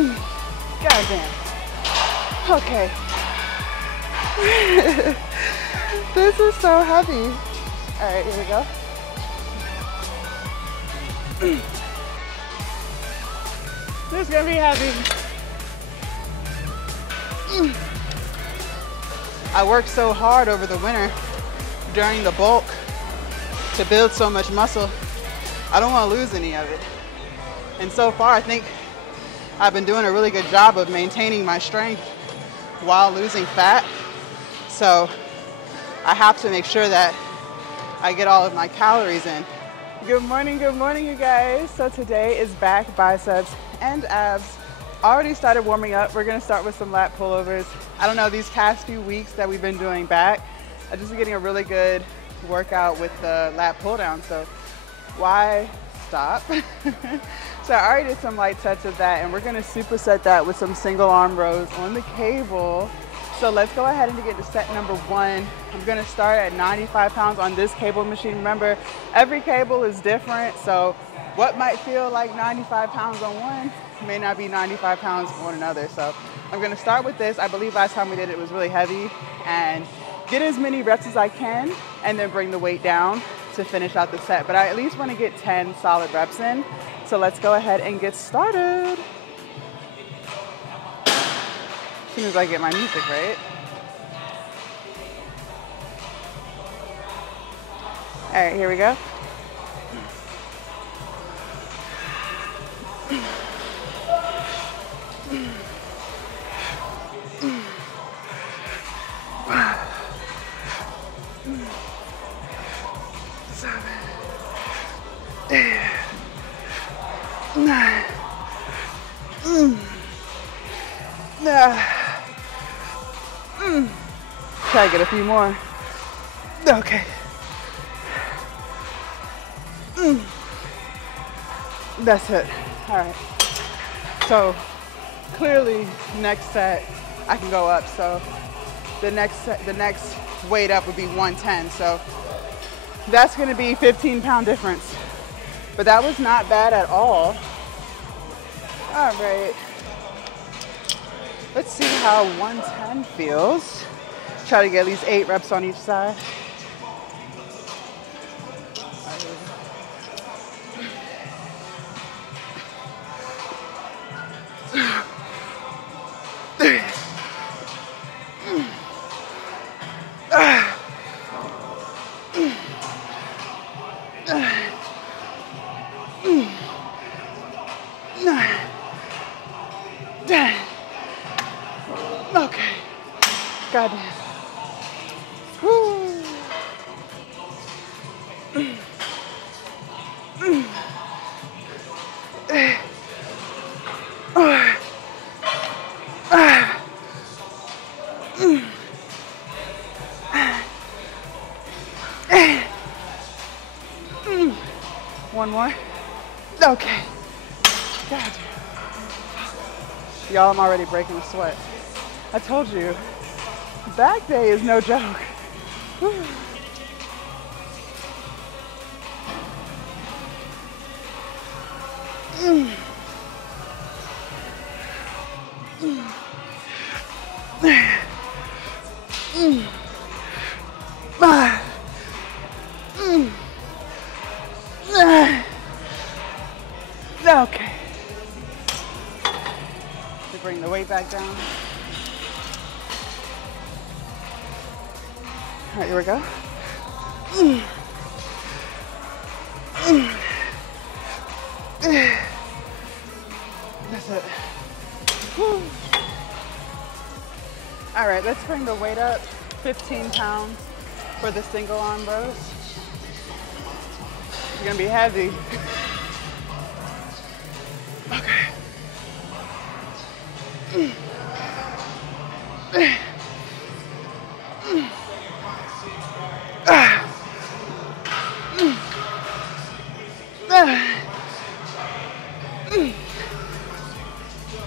Goddamn. Okay. This is so heavy. All right, here we go. This is gonna be heavy. I worked so hard over the winter during the bulk to build so much muscle. I don't want to lose any of it. And so far, I think I've been doing a really good job of maintaining my strength while losing fat. So I have to make sure that I get all of my calories in. Good morning, you guys. So today is back, biceps, and abs. Already started warming up. We're gonna start with some lat pullovers. I don't know, these past few weeks that we've been doing back, I've just been getting a really good workout with the lat pull down, so why stop? So I already did some light sets of that, and we're gonna superset that with some single arm rows on the cable. So let's go ahead and get to set number 1. I'm gonna start at 95 pounds on this cable machine. Remember, every cable is different, so what might feel like 95 pounds on one may not be 95 pounds on another. So I'm gonna start with this. I believe last time we did it was really heavy, and get as many reps as I can and then bring the weight down to finish out the set. But I at least wanna get 10 solid reps in. So let's go ahead and get started. As soon as I get my music right. All right, here we go. Try to get a few more. Okay. That's it. All right. So clearly next set I can go up. So the next weight up would be 110. So that's going to be 15-pound difference. But that was not bad at all. All right. Let's see how 110 feels. Try to get at least 8 reps on each side. Okay. Goddamn. Woo. One more. Okay. God. Y'all, I'm already breaking a sweat. I told you, back day is no joke. Whew. Okay. To bring the weight back down. All right, here we go. That's it. Whew. All right, let's bring the weight up 15 pounds for the single arm rows. It's gonna be heavy. Okay.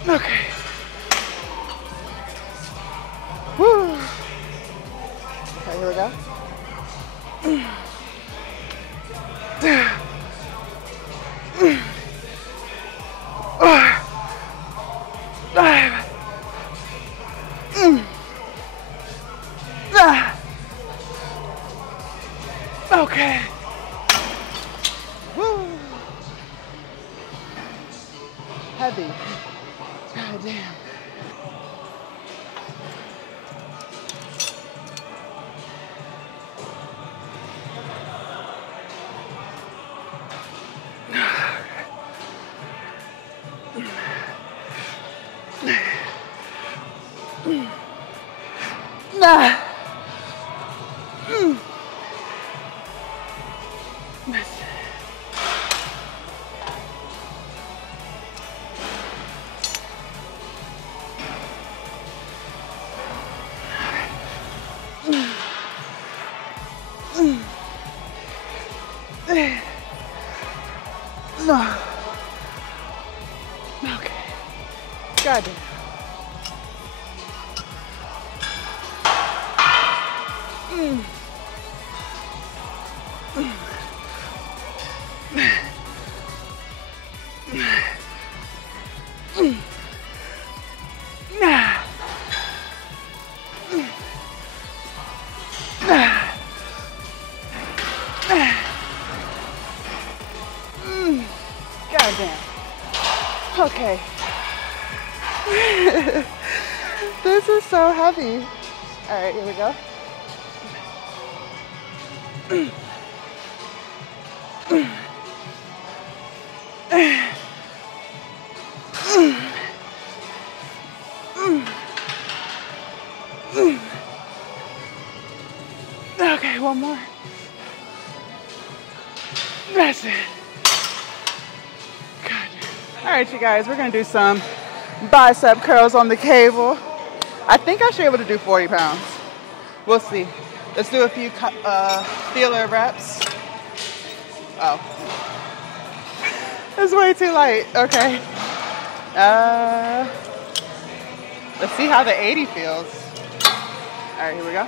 Okay. Woo. Okay, here we go. Okay. Woo. Heavy. God damn. Nah. No. Okay. God damn. God damn. Okay. This is so heavy. All right, here we go. Okay, one more. That's it. God. All right, you guys, we're gonna do some bicep curls on the cable. I think I should be able to do 40 pounds. We'll see. Let's do a few feeler reps. Oh. It's way too light. Okay. Let's see how the 80 feels. All right, here we go.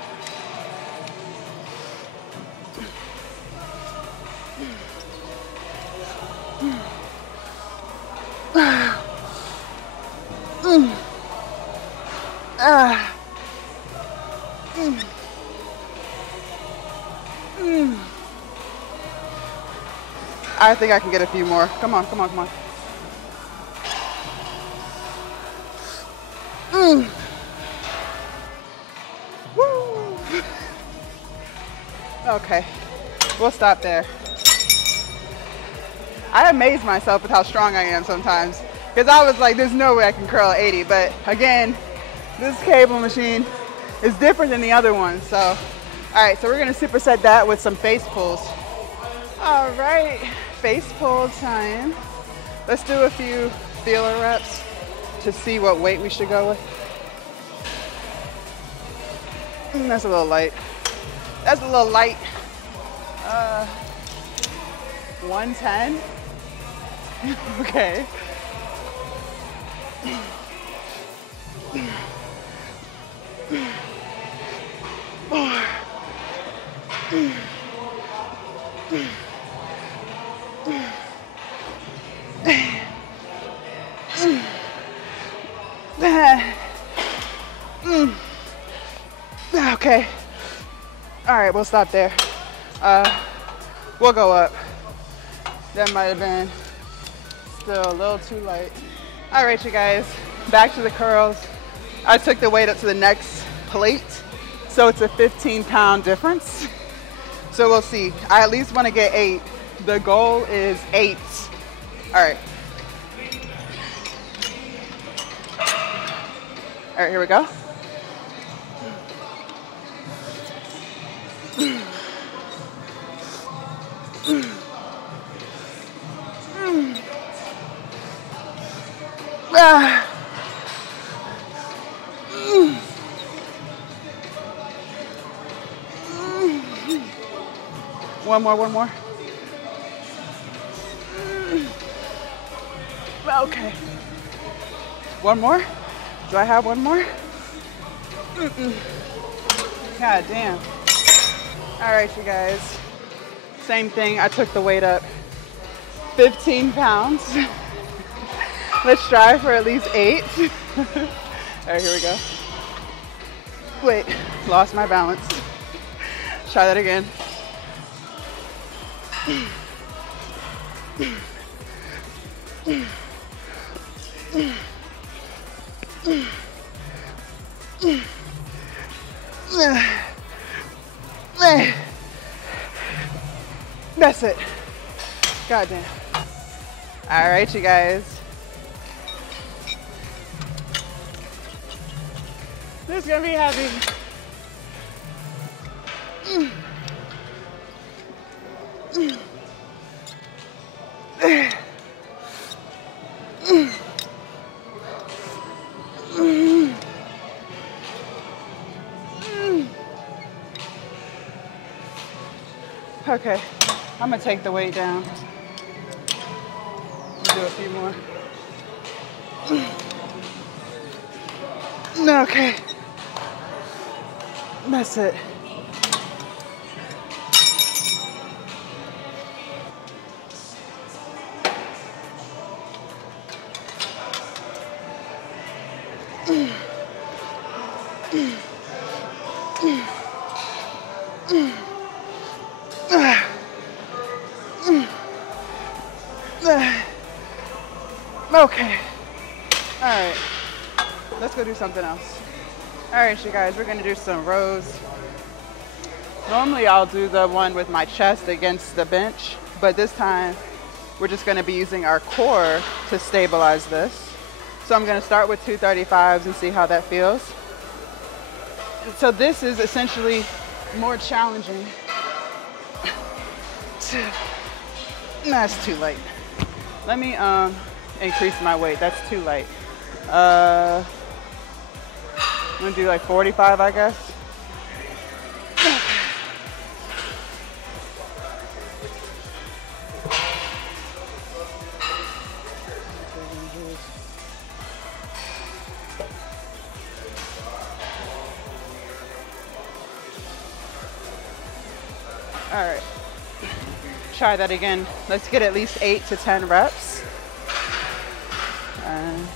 I think I can get a few more. Come on, come on, come on. Woo. Okay, we'll stop there. I amaze myself with how strong I am sometimes, because I was like, there's no way I can curl 80, but again, this cable machine is different than the other one. So, all right, so we're gonna superset that with some face pulls. All right, face pull time. Let's do a few feeler reps to see what weight we should go with. That's a little light. That's a little light. 110. Okay. Okay. All right, we'll stop there. We'll go up. That might have been still a little too light. All right, you guys, back to the curls. I took the weight up to the next plate, so it's a 15-pound difference. So we'll see. I at least want to get 8. The goal is 8. All right. All right, here we go. One more. Okay. One more? Do I have one more? God damn. All right, you guys. Same thing, I took the weight up 15 pounds. Let's strive for at least 8. All right, here we go. Wait, lost my balance. Try that again. That's it. Goddamn. All right, you guys. This is gonna be heavy. Okay, I'm gonna take the weight down. Do a few more. Okay, that's it. Okay. All right. Let's go do something else. All right, you guys, we're gonna do some rows. Normally I'll do the one with my chest against the bench, but this time we're just gonna be using our core to stabilize this. So I'm gonna start with 235s and see how that feels. So this is essentially more challenging. That's too light. Let me increase my weight. That's too light. I'm gonna do like 45, I guess. All right, try that again. Let's get at least 8 to 10 reps. And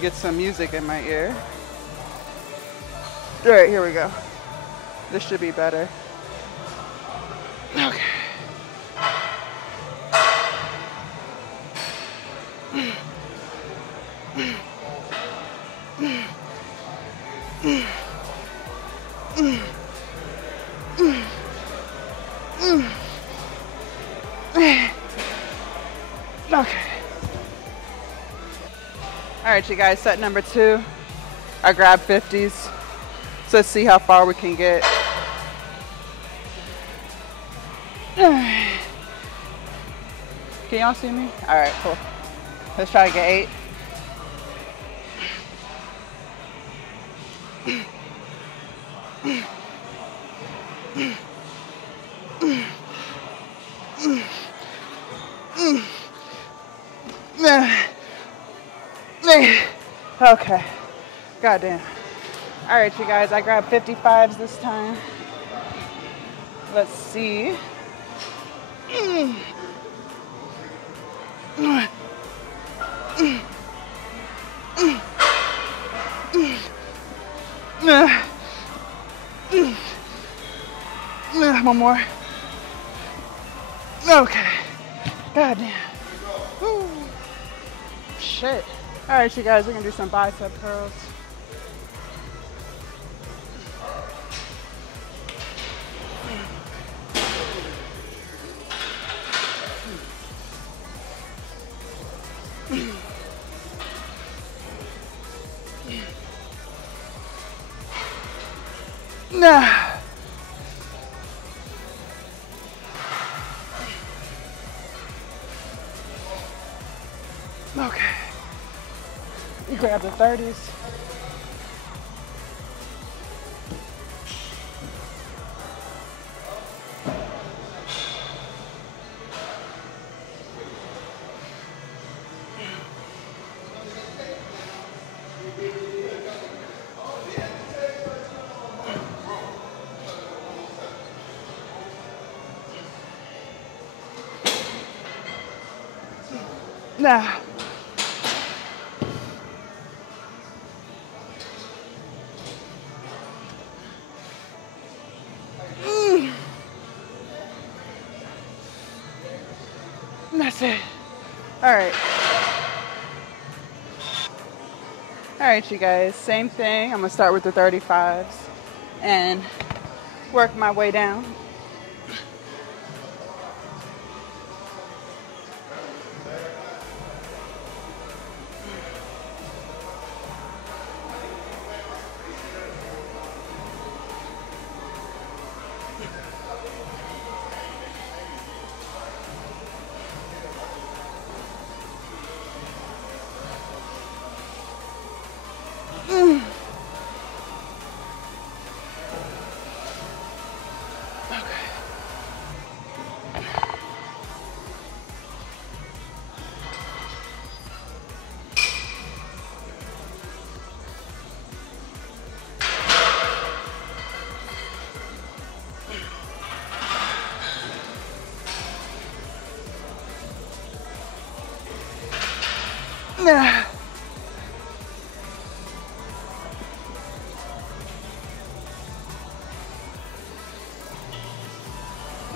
get some music in my ear. All right, here we go. This should be better. Okay. Okay. All right, you guys, set number 2. I grabbed 50s. So let's see how far we can get. Can y'all see me? All right, cool. Let's try to get 8. Okay, goddamn. All right, you guys, I grabbed 55s this time. Let's see. One more. Okay, goddamn. Woo. Shit. All right, you guys, we're gonna do some bicep curls. Nah. Okay. You grab the 30s. Nah. That's it. All right. All right, you guys, same thing. I'm gonna start with the 35s and work my way down.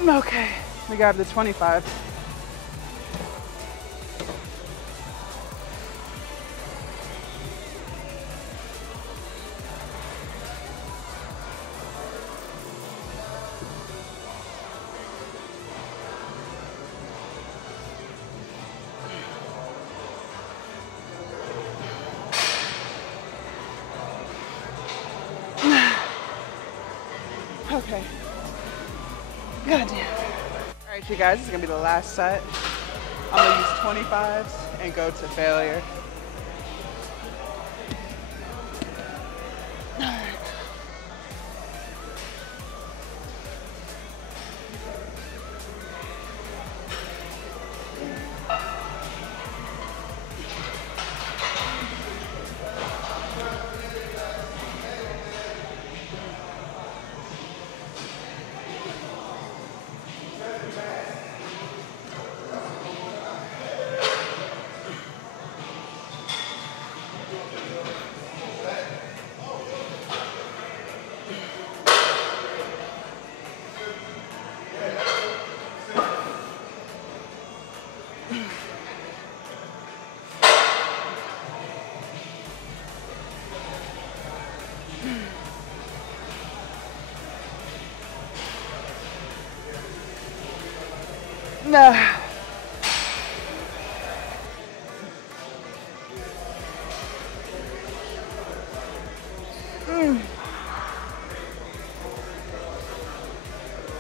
Okay, we got the 25. Okay. God damn. All right, you guys, this is gonna be the last set. I'm gonna use 25s and go to failure. All right. No.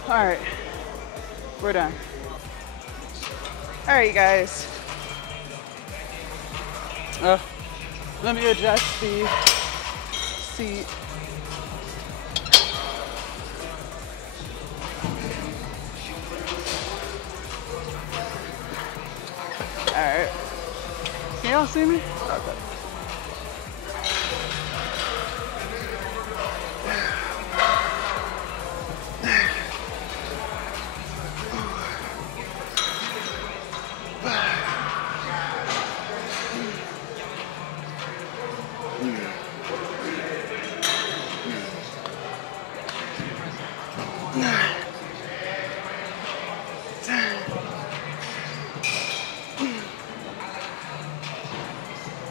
All right, we're done. All right, you guys. Let me adjust the seat. All right. Can y'all see me? Okay.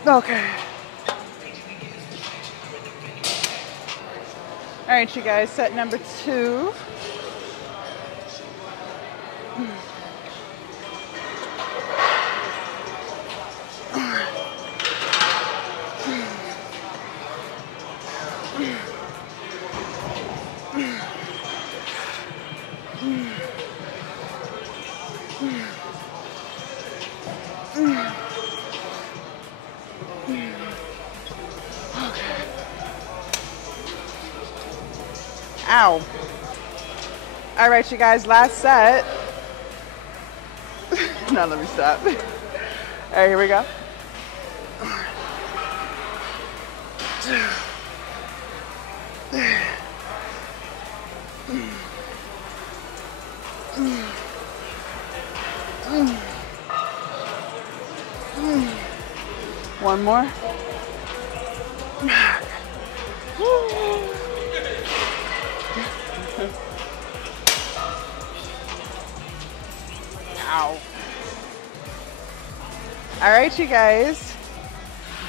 Okay. All right, you guys, set number 2. Ow. All right, you guys, last set. Now let me stop. All right, here we go. One more. Ow. All right, you guys,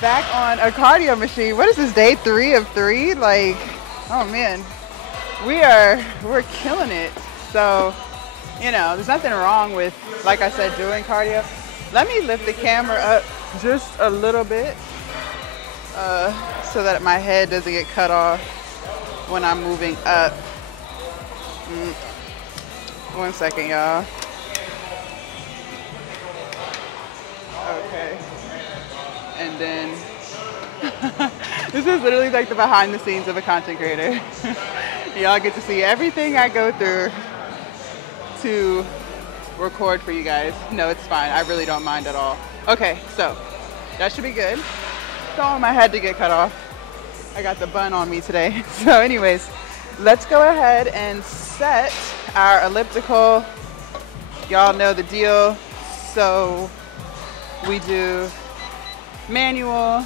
back on a cardio machine. What is this, day 3 of 3? Like, oh man, we're killing it. So, you know, there's nothing wrong with, like I said, doing cardio. Let me lift the camera up just a little bit so that my head doesn't get cut off when I'm moving up. 1 second, y'all. Okay. And then, this is literally like the behind the scenes of a content creator. Y'all get to see everything I go through to record for you guys. No, it's fine. I really don't mind at all. Okay, so that should be good. Don't want my head to get cut off. I got the bun on me today. So anyways, let's go ahead and set our elliptical. Y'all know the deal. So we do manual,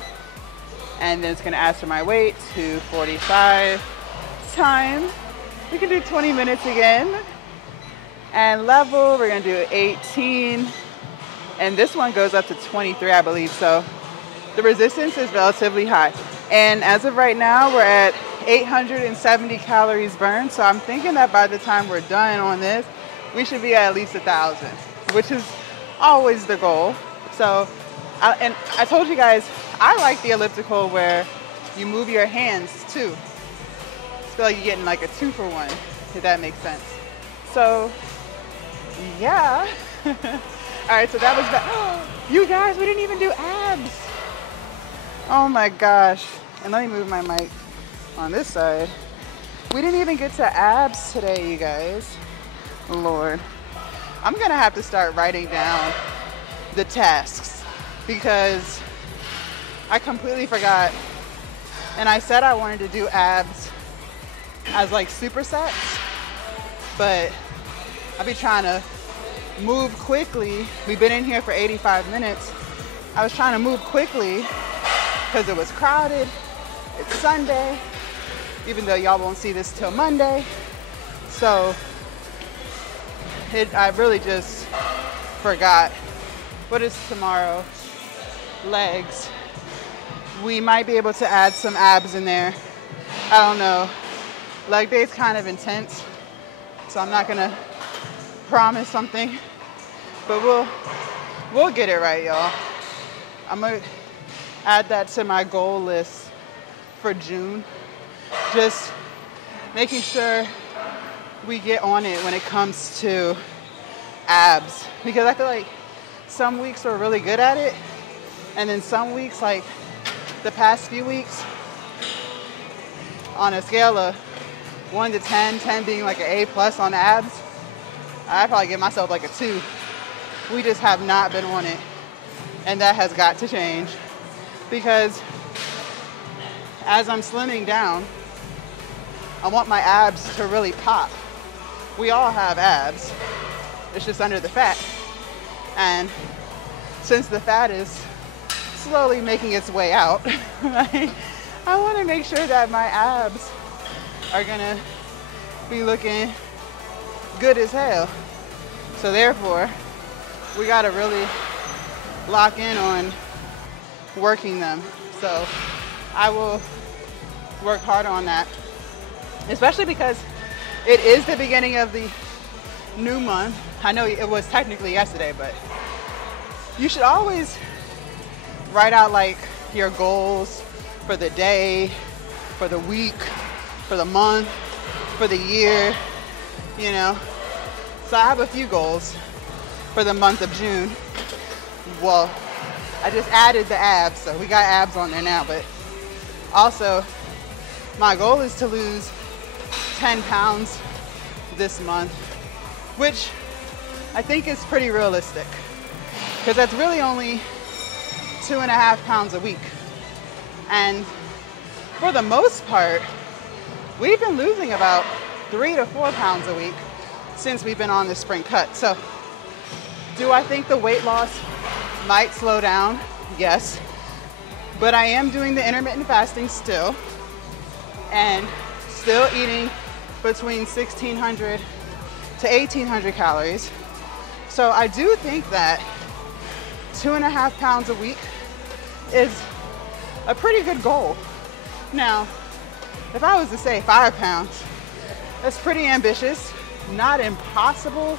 and then it's gonna ask for my weight to 45. Time, we can do 20 minutes again. And level, we're gonna do 18. And this one goes up to 23, I believe. So the resistance is relatively high. And as of right now, we're at 870 calories burned. So I'm thinking that by the time we're done on this, we should be at least 1,000, which is always the goal. So, and I told you guys, I like the elliptical where you move your hands too. I feel like you're getting like a 2-for-1, if that makes sense. So, yeah. All right, so that was that. You guys, we didn't even do abs. Oh my gosh. And let me move my mic on this side. We didn't even get to abs today, you guys. Lord. I'm gonna have to start writing down the tasks because I completely forgot. And I said I wanted to do abs as like supersets, but I'll be trying to move quickly. We've been in here for 85 minutes. I was trying to move quickly because it was crowded. It's Sunday, even though y'all won't see this till Monday. So I really just forgot. What is tomorrow? Legs. We might be able to add some abs in there. I don't know. Leg day is kind of intense, so I'm not gonna promise something, but we'll get it right, y'all. I'm gonna add that to my goal list for June. Just making sure we get on it when it comes to abs, because I feel like some weeks we're really good at it, and then some weeks, like the past few weeks, on a scale of 1 to 10, 10 being like an A+ on abs, I'd probably give myself like a 2. We just have not been on it, and that has got to change, because as I'm slimming down, I want my abs to really pop. We all have abs, it's just under the fat, and since the fat is slowly making its way out, I want to make sure that my abs are gonna be looking good as hell. So therefore, we gotta really lock in on working them. So I will work hard on that, especially because it is the beginning of the new month. I know it was technically yesterday, but you should always write out like your goals for the day, for the week, for the month, for the year, you know. So I have a few goals for the month of June. Well, I just added the abs, so we got abs on there now, but also my goal is to lose 10 pounds this month, which I think is pretty realistic, because that's really only 2.5 pounds a week. And for the most part, we've been losing about 3 to 4 pounds a week since we've been on this spring cut. So do I think the weight loss might slow down? Yes. But I am doing the intermittent fasting still, and still eating between 1,600 to 1,800 calories. So I do think that 2.5 pounds a week is a pretty good goal. Now, if I was to say 5 pounds, that's pretty ambitious, not impossible,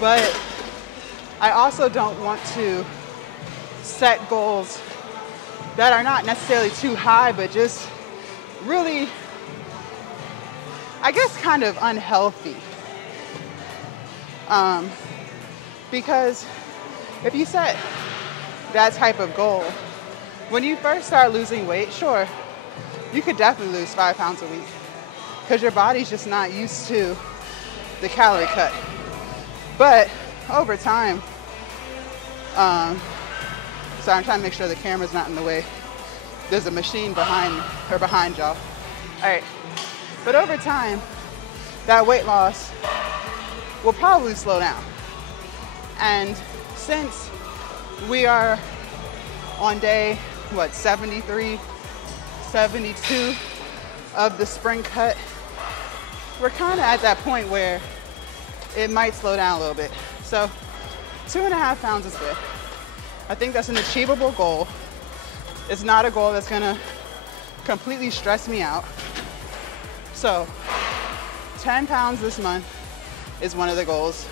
but I also don't want to set goals that are not necessarily too high, but just really, I guess, kind of unhealthy. Because if you set that type of goal, when you first start losing weight, sure, you could definitely lose 5 pounds a week because your body's just not used to the calorie cut. But over time, sorry, I'm trying to make sure the camera's not in the way. There's a machine behind y'all. All right, but over time, that weight loss will probably slow down. And since we are on day, 73, 72 of the spring cut, we're kind of at that point where it might slow down a little bit. So 2.5 pounds is good. I think that's an achievable goal. It's not a goal that's gonna completely stress me out. So 10 pounds this month is one of the goals.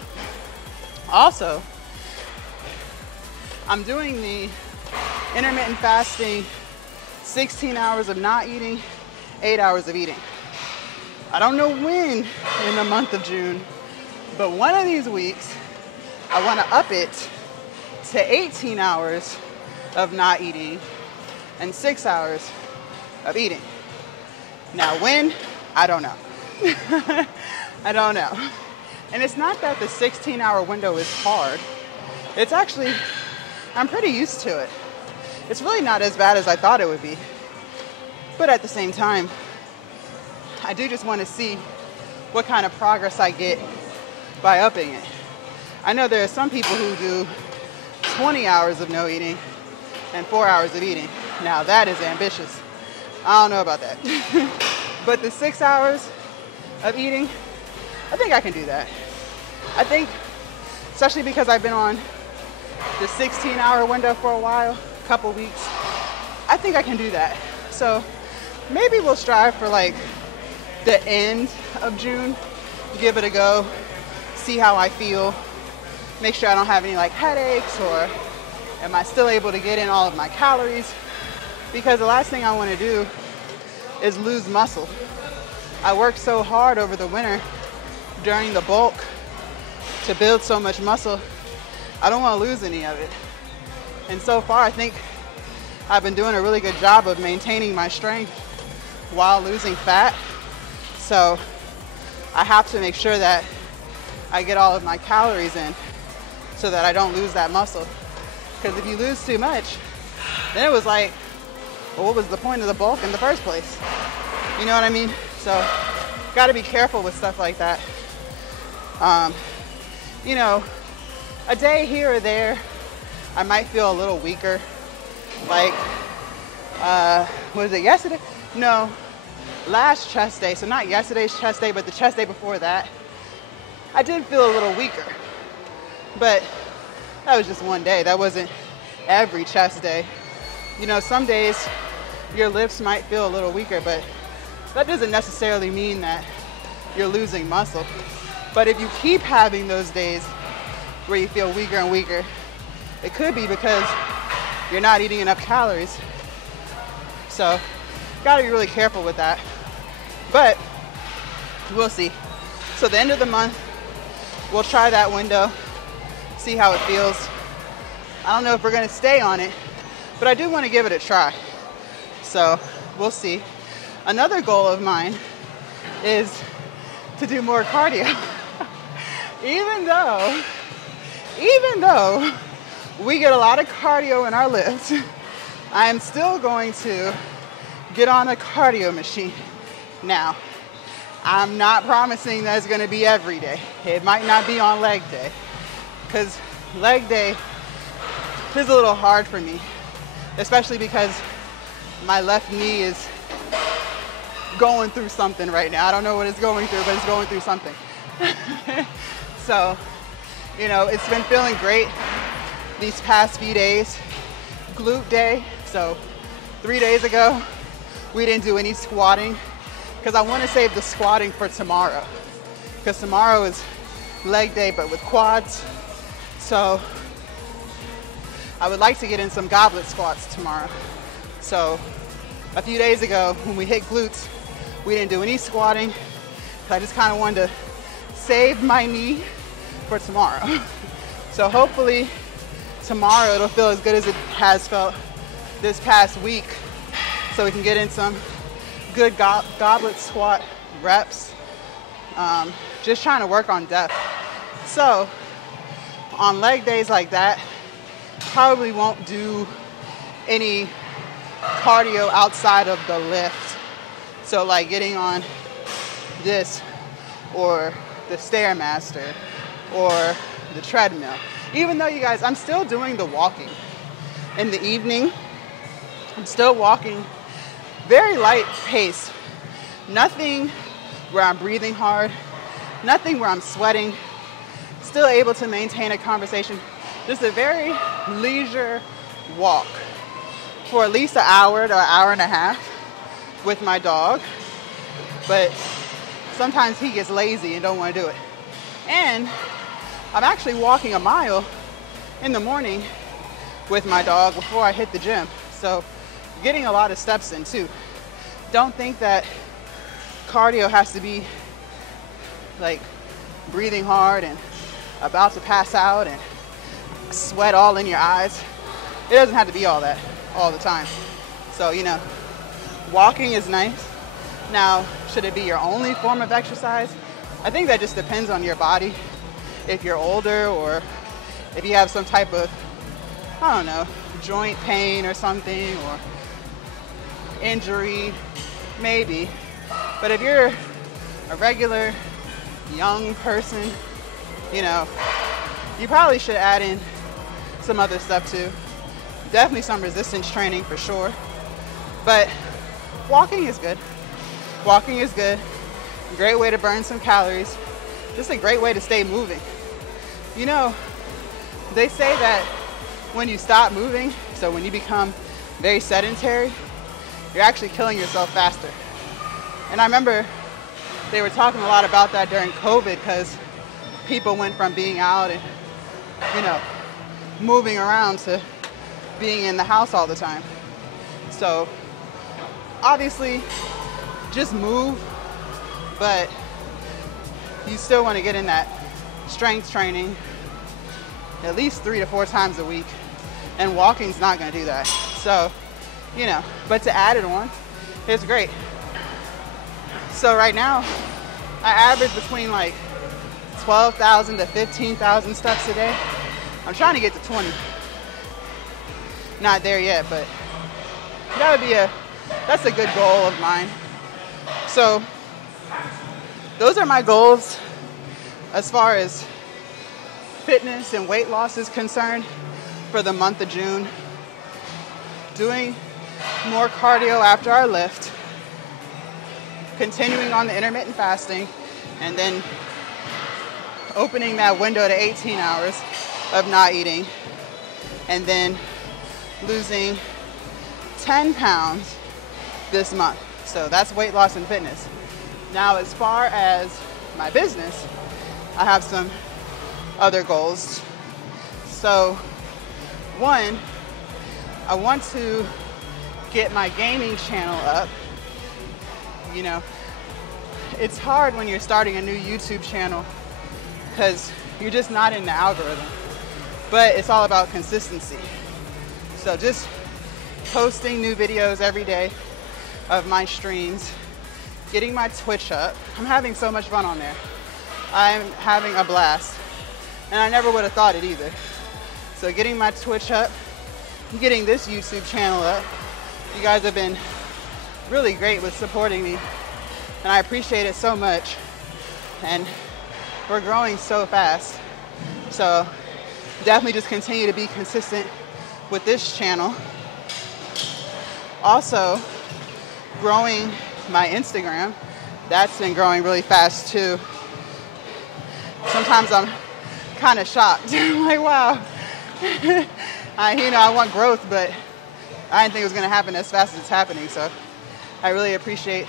Also, I'm doing the intermittent fasting, 16 hours of not eating, 8 hours of eating. I don't know when in the month of June, but one of these weeks, I want to up it to 18 hours of not eating and 6 hours of eating. Now when, I don't know. I don't know. And it's not that the 16-hour window is hard. It's actually, I'm pretty used to it. It's really not as bad as I thought it would be. But at the same time, I do just want to see what kind of progress I get by upping it. I know there are some people who do 20 hours of no eating and 4 hours of eating. Now that is ambitious. I don't know about that. But the 6 hours of eating, I think I can do that. I think, especially because I've been on the 16-hour window for a while, a couple weeks, I think I can do that. So maybe we'll strive for like the end of June, give it a go, see how I feel, make sure I don't have any like headaches, or am I still able to get in all of my calories? Because the last thing I want to do is lose muscle. I worked so hard over the winter during the bulk to build so much muscle. I don't want to lose any of it. And so far, I think I've been doing a really good job of maintaining my strength while losing fat. So I have to make sure that I get all of my calories in so that I don't lose that muscle. Because if you lose too much, then it was like, well, what was the point of the bulk in the first place? You know what I mean? So got to be careful with stuff like that. You know, a day here or there, I might feel a little weaker. Like, was it yesterday? No, last chest day. So not yesterday's chest day, but the chest day before that. I did feel a little weaker, but that was just one day. That wasn't every chest day. You know, some days your lifts might feel a little weaker, but that doesn't necessarily mean that you're losing muscle. But if you keep having those days where you feel weaker and weaker, it could be because you're not eating enough calories. So, gotta be really careful with that. But we'll see. So the end of the month, we'll try that window, see how it feels. I don't know if we're gonna stay on it, but I do want to give it a try. So we'll see. Another goal of mine is to do more cardio. Even though we get a lot of cardio in our lifts, I am still going to get on a cardio machine. Now, I'm not promising that it's going to be every day. It might not be on leg day, because leg day is a little hard for me, especially because my left knee is going through something right now. I don't know what it's going through, but it's going through something. So, you know, it's been feeling great these past few days, glute day. So 3 days ago, we didn't do any squatting because I want to save the squatting for tomorrow, because tomorrow is leg day but with quads. So I would like to get in some goblet squats tomorrow. So a few days ago when we hit glutes, we didn't do any squatting. I just kind of wanted to save my knee for tomorrow. So hopefully tomorrow it'll feel as good as it has felt this past week, so we can get in some good goblet squat reps. Just trying to work on depth. So on leg days like that, probably won't do any cardio outside of the lift. So like getting on this or the Stairmaster or the treadmill. Even though, you guys, I'm still doing the walking. In the evening, I'm still walking very light pace. Nothing where I'm breathing hard, nothing where I'm sweating. Still able to maintain a conversation. Just a very leisure walk for at least an hour to an hour and a half with my dog. But sometimes he gets lazy and don't want to do it. And I'm actually walking a mile in the morning with my dog before I hit the gym. So getting a lot of steps in too. Don't think that cardio has to be like breathing hard and about to pass out and sweat all in your eyes. It doesn't have to be all that all the time. So, you know, walking is nice. Now, should it be your only form of exercise? I think that just depends on your body. If you're older or if you have some type of, I don't know, joint pain or something or injury, maybe. But if you're a regular young person, you know, you probably should add in some other stuff too. Definitely some resistance training for sure. But walking is good. Walking is good. Great way to burn some calories. Just a great way to stay moving. You know, they say that when you stop moving, so when you become very sedentary, you're actually killing yourself faster. And I remember they were talking a lot about that during COVID, because people went from being out and, you know, moving around to being in the house all the time. So obviously just move, but you still want to get in that strength training at least 3 to 4 times a week, and walking's not going to do that. So, you know, but to add it on, it's great. So right now I average between like 12,000 to 15,000 steps a day. I'm trying to get to 20. Not there yet, but that would be that's a good goal of mine. So those are my goals as far as fitness and weight loss is concerned for the month of June. Doing more cardio after our lift, continuing on the intermittent fasting, and then opening that window to 18 hours of not eating, and then losing 10 pounds this month. So that's weight loss and fitness. Now, as far as my business, I have some other goals. So one, I want to get my gaming channel up. You know, it's hard when you're starting a new YouTube channel because you're just not in the algorithm, but it's all about consistency. So just posting new videos every day of my streams, getting my Twitch up. I'm having so much fun on there. I'm having a blast, and I never would have thought it either. So getting my Twitch up, getting this YouTube channel up. You guys have been really great with supporting me, and I appreciate it so much. And we're growing so fast. So definitely just continue to be consistent with this channel. Also, growing my Instagram. That's been growing really fast too. Sometimes I'm kind of shocked. I'm like, wow, I want growth, but I didn't think it was going to happen as fast as it's happening. So I really appreciate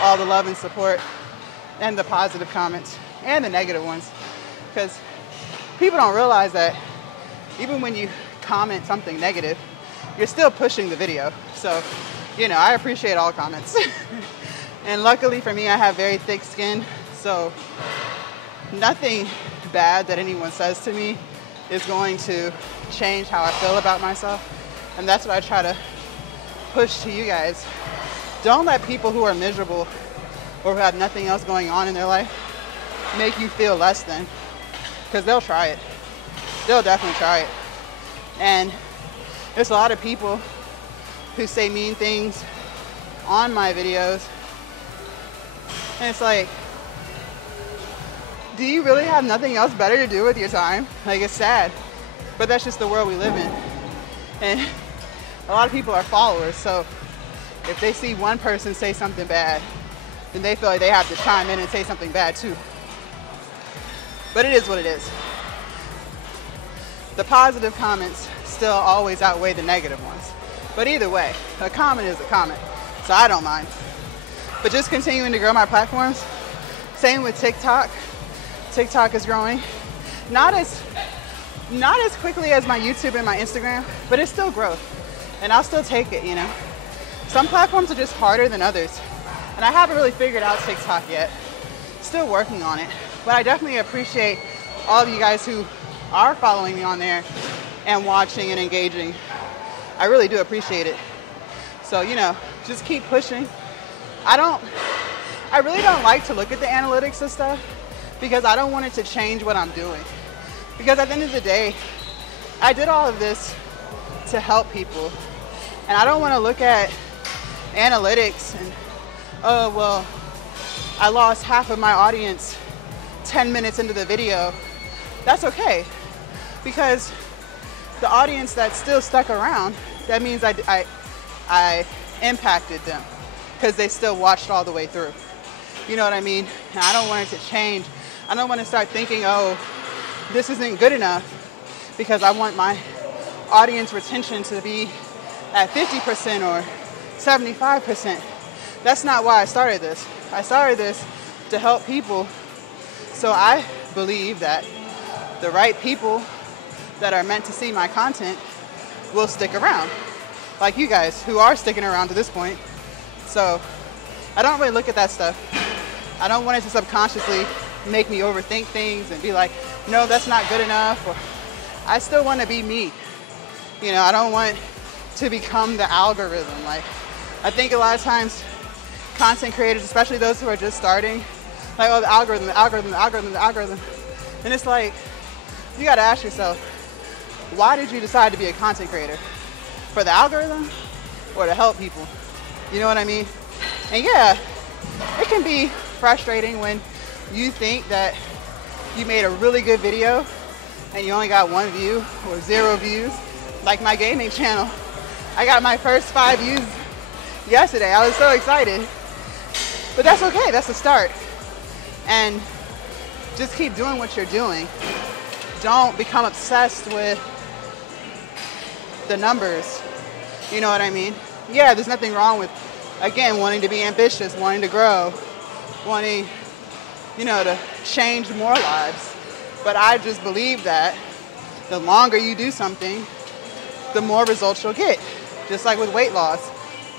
all the love and support and the positive comments and the negative ones, because people don't realize that even when you comment something negative, you're still pushing the video. So, I appreciate all comments. And luckily for me, I have very thick skin, so nothing bad that anyone says to me is going to change how I feel about myself. And that's what I try to push to you guys. Don't let people who are miserable or who have nothing else going on in their life make you feel less than, because they'll try it. They'll definitely try it. And there's a lot of people who say mean things on my videos. And it's like, do you really have nothing else better to do with your time? Like, it's sad, but that's just the world we live in. And a lot of people are followers, so if they see one person say something bad, then they feel like they have to chime in and say something bad too. But it is what it is. The positive comments still always outweigh the negative ones. But either way, a comment is a comment, so I don't mind. But just continuing to grow my platforms. Same with TikTok. TikTok is growing. Not as quickly as my YouTube and my Instagram, but it's still growth. And I'll still take it, Some platforms are just harder than others. And I haven't really figured out TikTok yet. Still working on it. But I definitely appreciate all of you guys who are following me on there and watching and engaging. I really do appreciate it. So, just keep pushing. I really don't like to look at the analytics and stuff, because I don't want it to change what I'm doing. Because at the end of the day, I did all of this to help people. And I don't want to look at analytics and, oh, well, I lost half of my audience 10 minutes into the video. That's okay. Because the audience that still stuck around, that means I impacted them, because they still watched all the way through. You know what I mean? And I don't want it to change. I don't want to start thinking, oh, this isn't good enough, because I want my audience retention to be at 50% or 75%. That's not why I started this. I started this to help people. So I believe that the right people that are meant to see my content will stick around, like you guys who are sticking around to this point. So I don't really look at that stuff. I don't want it to subconsciously make me overthink things and be like, no, that's not good enough. Or I still want to be me. I don't want to become the algorithm. Like, I think a lot of times content creators, especially those who are just starting, like, oh, the algorithm, the algorithm, the algorithm, the algorithm. And it's like, you got to ask yourself, why did you decide to be a content creator? For the algorithm or to help people? You know what I mean? And yeah, it can be frustrating when you think that you made a really good video and you only got 1 view or 0 views. Like my gaming channel, I got my first 5 views yesterday. I was so excited. But that's okay, that's a start. And just keep doing what you're doing. Don't become obsessed with the numbers. You know what I mean? Yeah, there's nothing wrong with, again, wanting to be ambitious, wanting to grow, wanting, to change more lives. But I just believe that the longer you do something, the more results you'll get. Just like with weight loss.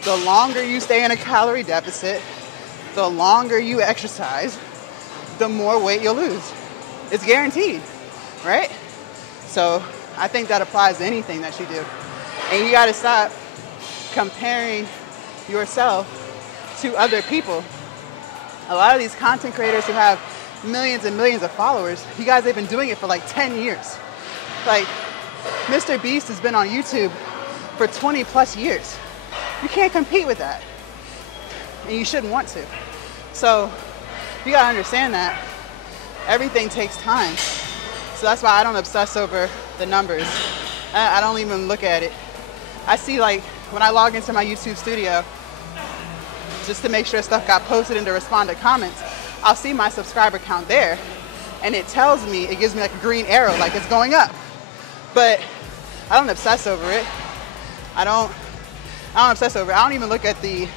The longer you stay in a calorie deficit, the longer you exercise, the more weight you'll lose. It's guaranteed, right? So I think that applies to anything that you do. And you gotta stop comparing yourself to other people. A lot of these content creators who have millions and millions of followers, you guys have been doing it for like 10 years. Like, Mr. Beast has been on YouTube for 20 plus years. You can't compete with that. And you shouldn't want to. So you gotta understand that everything takes time. So that's why I don't obsess over the numbers. I don't even look at it. I see, like, when I log into my YouTube studio, just to make sure stuff got posted and to respond to comments, I'll see my subscriber count there. And it tells me, it gives me like a green arrow, like it's going up. but I don't obsess over it. I don't obsess over it. I don't even look at the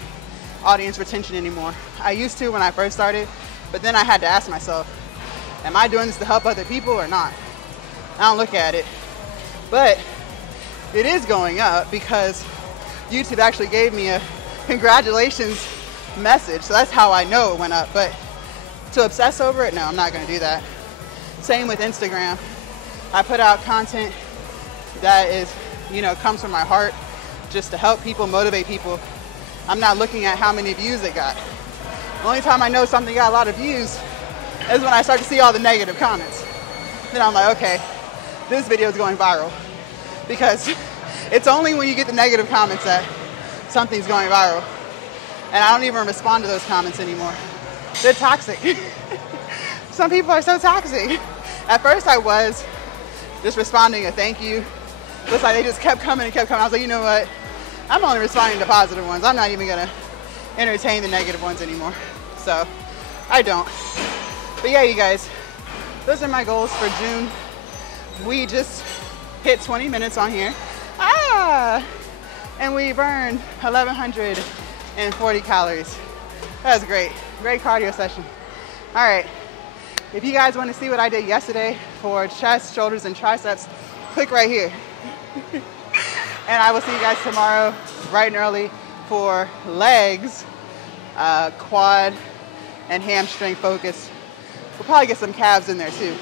audience retention anymore. I used to when I first started, but then I had to ask myself, am I doing this to help other people or not? I don't look at it, but it is going up because YouTube actually gave me a congratulations message. So that's how I know it went up. But to obsess over it, no, I'm not gonna do that. Same with Instagram. I put out content that is, you know, comes from my heart just to help people, motivate people. I'm not looking at how many views it got. The only time I know something got a lot of views is when I start to see all the negative comments. Then I'm like, okay, this video is going viral. Because it's only when you get the negative comments that something's going viral. And I don't even respond to those comments anymore. They're toxic. Some people are so toxic. At first I was just responding a thank you. It's like they just kept coming and kept coming. I was like, you know what? I'm only responding to positive ones. I'm not even gonna entertain the negative ones anymore. So I don't. But yeah, you guys, those are my goals for June. We just hit 20 minutes on here. And we burned 1,140 calories. That was great. Great cardio session. All right. If you guys want to see what I did yesterday for chest, shoulders, and triceps, click right here. And I will see you guys tomorrow bright and early for legs, quad, and hamstring focus. We'll probably get some calves in there too.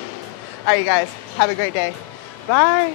All right, you guys, have a great day. Bye.